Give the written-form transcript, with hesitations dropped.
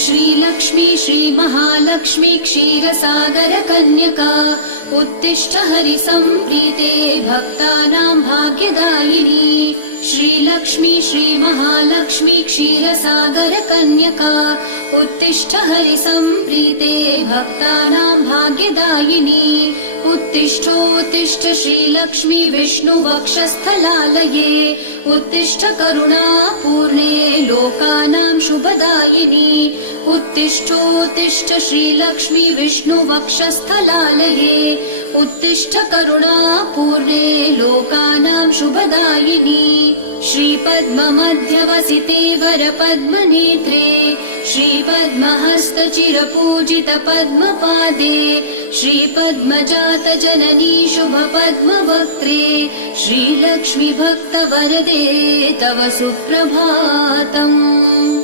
श्रीलक्ष्मी श्रीमहालक्ष्मी क्षीरसागर कन्यका उत्तिष्ठ हरिसम्प्रीते भक्तानां भाग्यदायिनी। श्रीलक्ष्मी श्रीमहालक्ष्मी क्षीरसागर कन्यका उत्तिष्ठ हरिसम्प्रीते भक्तानां भाग्यदायिनी। उत्तिष्ठोत्तिष्ठ श्रीलक्ष्मी विष्णुवक्षस्थलालये उत्तिष्ठ करुणापूर्णे लोकानां शुभदायिनी। उत्तिष्ठोत्तिष्ठ श्रीलक्ष्मी विष्णुवक्षस्थलालये उत्तिष्ठ करुणापूर्णे लोकानां शुभदायिनी। श्रीपद्ममध्यवसिते वरपद्मनेत्रे श्रीपद्महस्तचिरपूजित पद्मपादे श्रीपद्मजात जननी शुभपद्मवक्त्रे श्रीलक्ष्मी भक्तवरदे तव सुप्रभातम्।